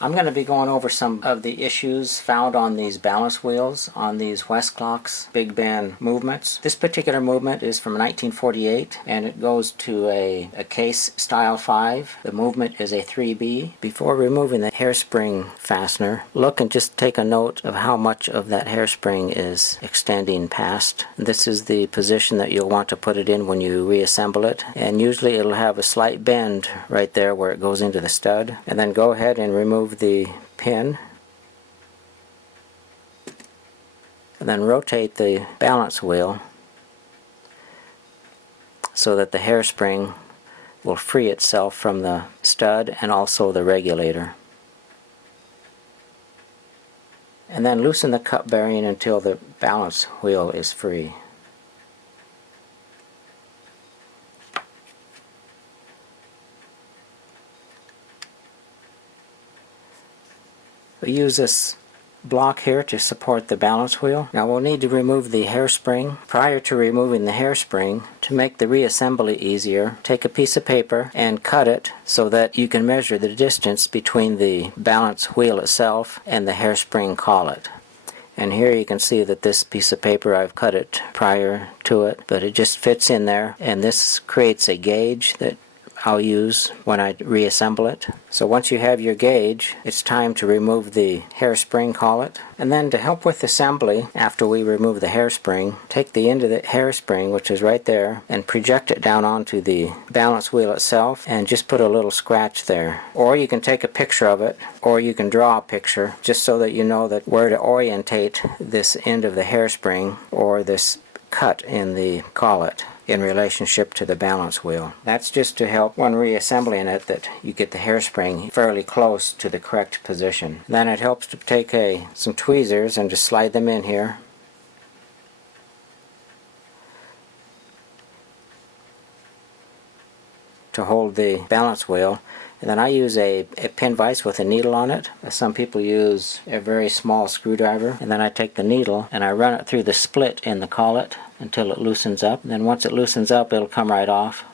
I'm going to be going over some of the issues found on these balance wheels on these Westclox Big Bend movements. This particular movement is from 1948 and it goes to a case style 5. The movement is a 3B. Before removing the hairspring fastener, look and just take a note of how much of that hairspring is extending past. This is the position that you'll want to put it in when you reassemble it, and usually it'll have a slight bend right there where it goes into the stud. And then go ahead and remove the pin, and then rotate the balance wheel so that the hairspring will free itself from the stud and also the regulator. And then loosen the cup bearing until the balance wheel is free. We use this block here to support the balance wheel. Now we'll need to remove the hairspring. Prior to removing the hairspring, to make the reassembly easier, take a piece of paper and cut it so that you can measure the distance between the balance wheel itself and the hairspring collet. And here you can see that this piece of paper, I've cut it prior to it, but it just fits in there, and this creates a gauge that I'll use when I reassemble it. So once you have your gauge, it's time to remove the hairspring collet. And then to help with assembly, after we remove the hairspring, take the end of the hairspring, which is right there, and project it down onto the balance wheel itself and just put a little scratch there. Or you can take a picture of it, or you can draw a picture just so that you know that where to orientate this end of the hairspring or this cut in the collet in relationship to the balance wheel. That's just to help when reassembling it that you get the hairspring fairly close to the correct position. Then it helps to take some tweezers and just slide them in here. To hold the balance wheel. And then I use a pin vise with a needle on it. Some people use a very small screwdriver. And then I take the needle and I run it through the split in the collet until it loosens up. And then once it loosens up, it'll come right off.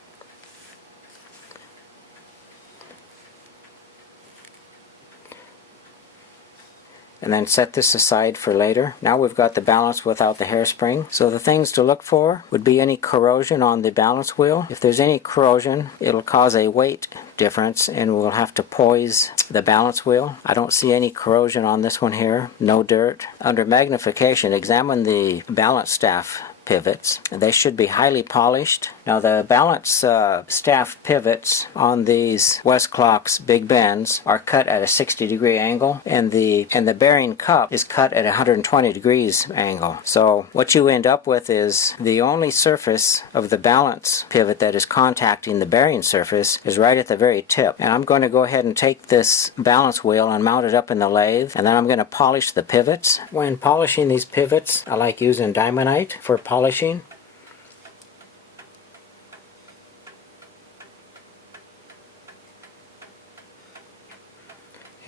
And then set this aside for later. Now we've got the balance without the hairspring. So the things to look for would be any corrosion on the balance wheel. If there's any corrosion, it'll cause a weight difference and we'll have to poise the balance wheel. I don't see any corrosion on this one here. No dirt. Under magnification, examine the balance staff pivots. They should be highly polished. Now the balance staff pivots on these Westclox Big Bends are cut at a 60-degree angle, and the bearing cup is cut at a 120 degrees angle. So what you end up with is the only surface of the balance pivot that is contacting the bearing surface is right at the very tip. And I'm going to go ahead and take this balance wheel and mount it up in the lathe, and then I'm going to polish the pivots. When polishing these pivots, I like using diamondite for polishing.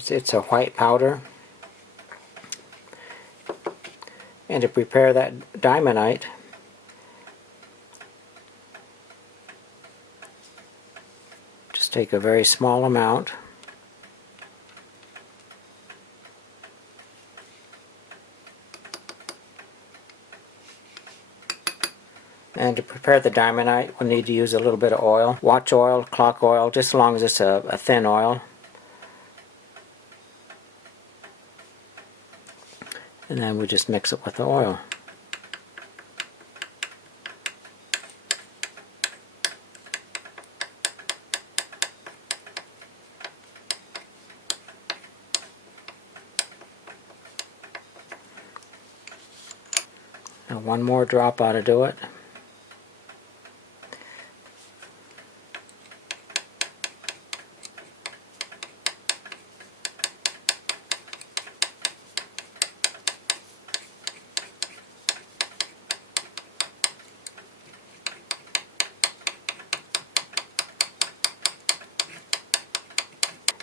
It's a white powder. And to prepare that diamondite, just take a very small amount. And to prepare the diamondite, we'll need to use a little bit of oil. Watch oil, clock oil, just as long as it's a thin oil. And then we just mix it with the oil. Now one more drop ought to do it.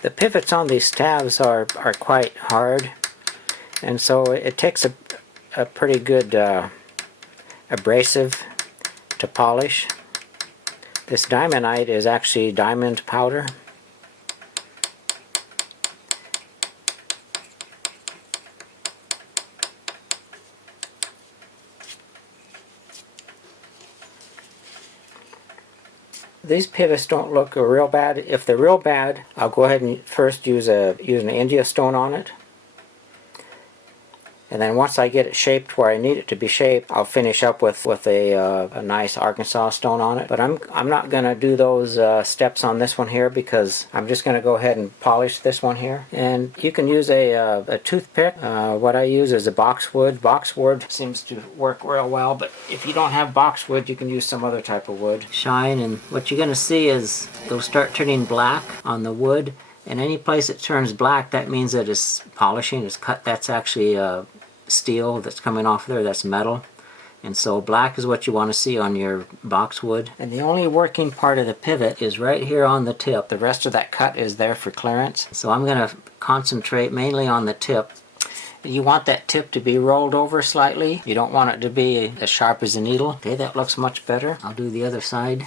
The pivots on these tabs are quite hard, and so it takes a pretty good abrasive to polish. This diamondite is actually diamond powder, These pivots don't look real bad. If they're real bad, I'll go ahead and first use an India stone on it. And then once I get it shaped where I need it to be shaped, I'll finish up with a nice Arkansas stone on it. But I'm not going to do those steps on this one here, because I'm just going to go ahead and polish this one here. And you can use a toothpick. What I use is a boxwood. Boxwood seems to work real well, but if you don't have boxwood, you can use some other type of wood. Shine, and what you're going to see is it'll start turning black on the wood. And any place it turns black, that means that it's polishing, it's cut. That's actually steel that's coming off there, that's metal. And so black is what you want to see on your boxwood. And the only working part of the pivot is right here on the tip. The rest of that cut is there for clearance. So I'm going to concentrate mainly on the tip. You want that tip to be rolled over slightly. You don't want it to be as sharp as a needle. Okay, that looks much better. I'll do the other side.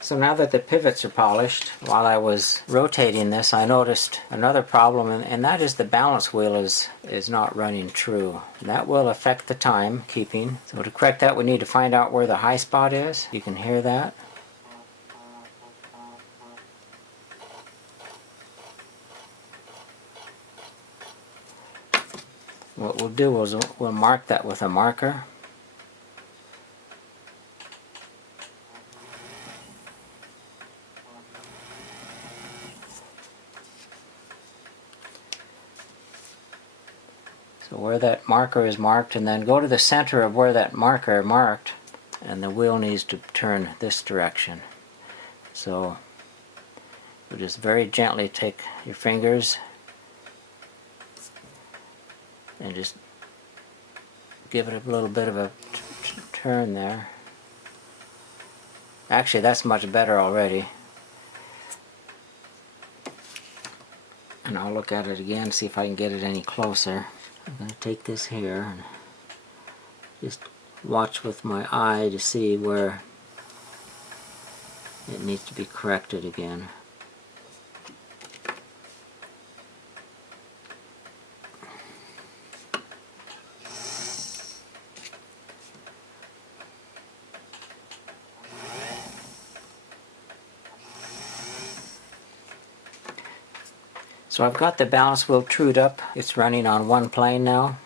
So now that the pivots are polished, while I was rotating this, I noticed another problem, and that is the balance wheel is not running true. That will affect the time keeping. So to correct that, we need to find out where the high spot is. You can hear that. What we'll do is we'll mark that with a marker. So where that marker is marked, and then go to the center of where that marker marked, and the wheel needs to turn this direction. So you just very gently take your fingers and just give it a little bit of a turn there. Actually, that's much better already. And I'll look at it again, see if I can get it any closer. I'm going to take this here and just watch with my eye to see where it needs to be corrected again. So I've got the balance wheel trued up. It's running on one plane now.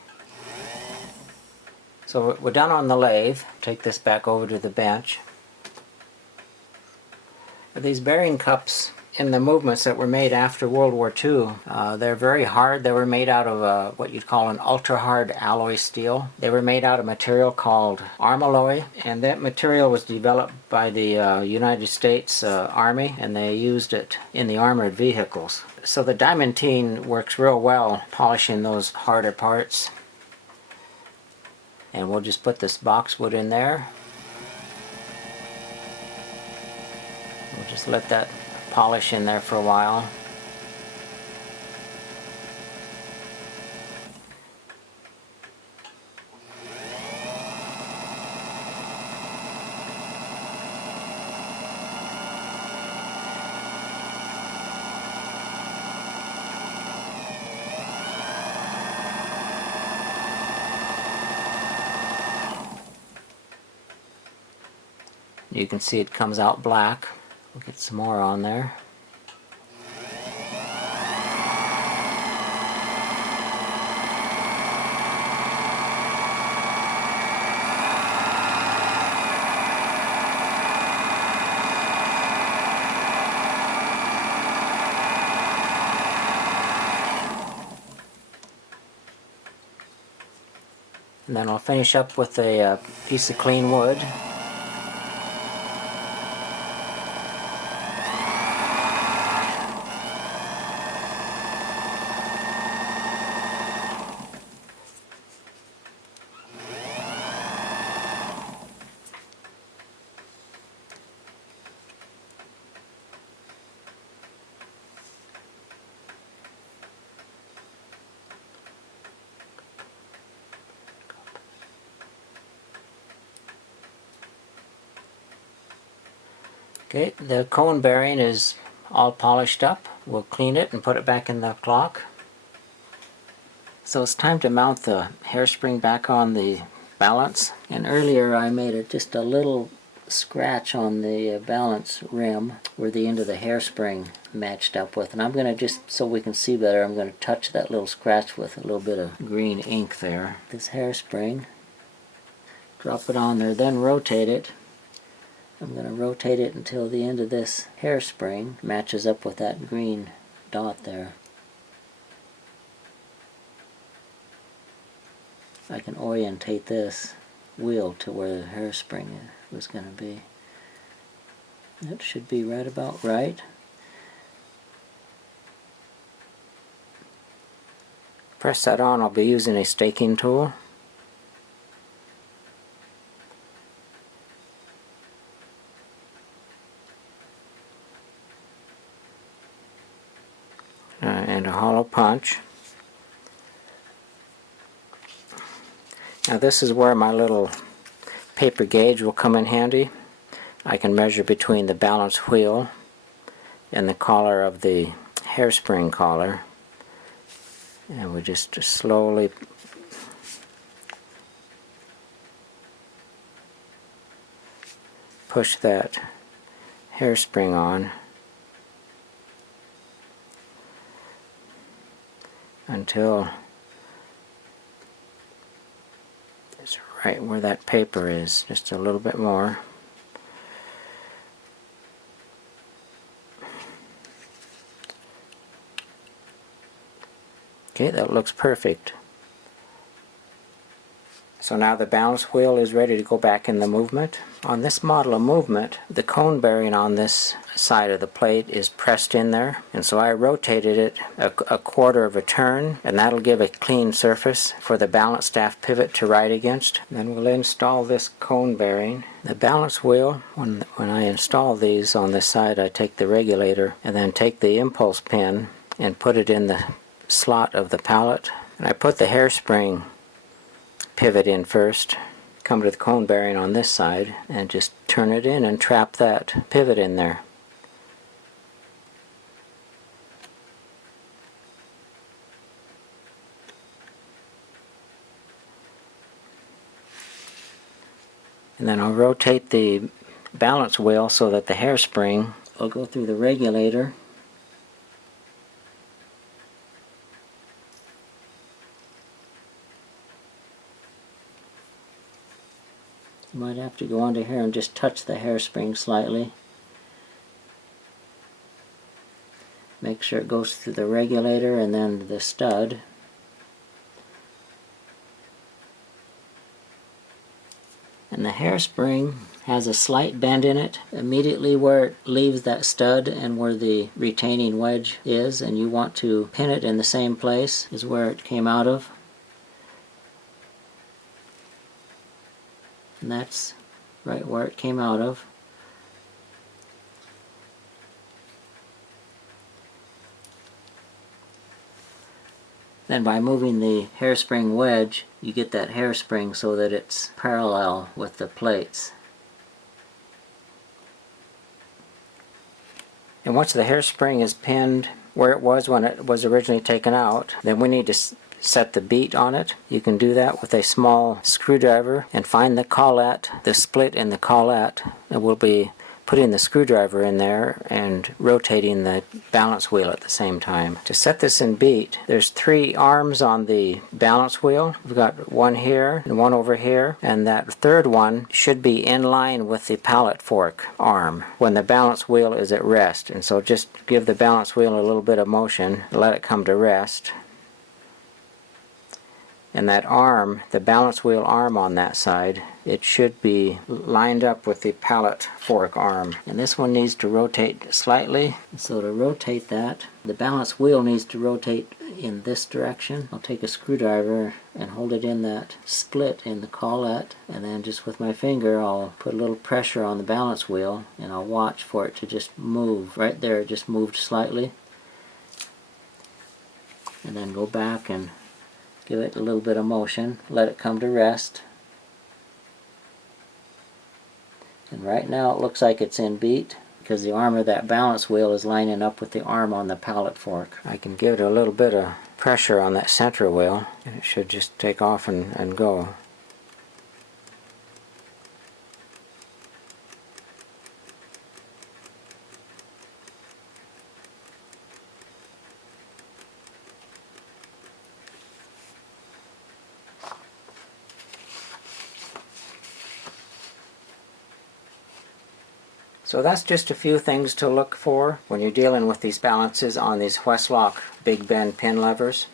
So we're done on the lathe. Take this back over to the bench. These bearing cups in the movements that were made after World War II. They're very hard. They were made out of what you'd call an ultra-hard alloy steel. They were made out of material called armalloy, and that material was developed by the United States Army, and they used it in the armored vehicles. So the diamantine works real well polishing those harder parts. And we'll just put this boxwood in there. We'll just let that polish in there for a while. You can see it comes out black. We'll get some more on there. And then I'll finish up with a piece of clean wood. Okay, the cone bearing is all polished up. We'll clean it and put it back in the clock. So it's time to mount the hairspring back on the balance. And earlier I made just a little scratch on the balance rim where the end of the hairspring matched up with. And I'm going to, just so we can see better, I'm going to touch that little scratch with a little bit of green ink there. This hairspring, drop it on there, then rotate it. I'm going to rotate it until the end of this hairspring matches up with that green dot there. I can orientate this wheel to where the hairspring was going to be. That should be right about right. Press that on. I'll be using a staking tool. And a hollow punch. Now this is where my little paper gauge will come in handy. I can measure between the balance wheel and the collar of the hairspring collar. And we just slowly push that hairspring on until it's right where that paper is, just a little bit more. Okay, that looks perfect. So now the balance wheel is ready to go back in the movement. On this model of movement, the cone bearing on this side of the plate is pressed in there, and so I rotated it a quarter of a turn, and that'll give a clean surface for the balance staff pivot to ride against. Then we'll install this cone bearing. The balance wheel, when I install these on this side, I take the regulator and then take the impulse pin and put it in the slot of the pallet, and I put the hairspring pivot in first, come to the cone bearing on this side, and just turn it in and trap that pivot in there. And then I'll rotate the balance wheel so that the hairspring will go through the regulator. You might have to go under here and just touch the hairspring slightly. Make sure it goes through the regulator and then the stud. And the hairspring has a slight bend in it immediately where it leaves that stud and where the retaining wedge is, and you want to pin it in the same place as where it came out of. And that's right where it came out of. Then by moving the hairspring wedge, you get that hairspring so that it's parallel with the plates. And once the hairspring is pinned where it was when it was originally taken out, then we need to set the beat on it. You can do that with a small screwdriver and find the collet, the split in the collet, and we'll be putting the screwdriver in there and rotating the balance wheel at the same time. To set this in beat, there's 3 arms on the balance wheel. We've got one here and one over here, and that third one should be in line with the pallet fork arm when the balance wheel is at rest. And so just give the balance wheel a little bit of motion, let it come to rest. And that arm, the balance wheel arm on that side, it should be lined up with the pallet fork arm. And this one needs to rotate slightly. So to rotate that, the balance wheel needs to rotate in this direction. I'll take a screwdriver and hold it in that split in the collet, and then just with my finger I'll put a little pressure on the balance wheel and I'll watch for it to just move. Right there it just moved slightly. And then go back and give it a little bit of motion, let it come to rest. And right now it looks like it's in beat because the arm of that balance wheel is lining up with the arm on the pallet fork. I can give it a little bit of pressure on that center wheel and it should just take off and go. So that's just a few things to look for when you're dealing with these balances on these Westclox Big Bend pin levers.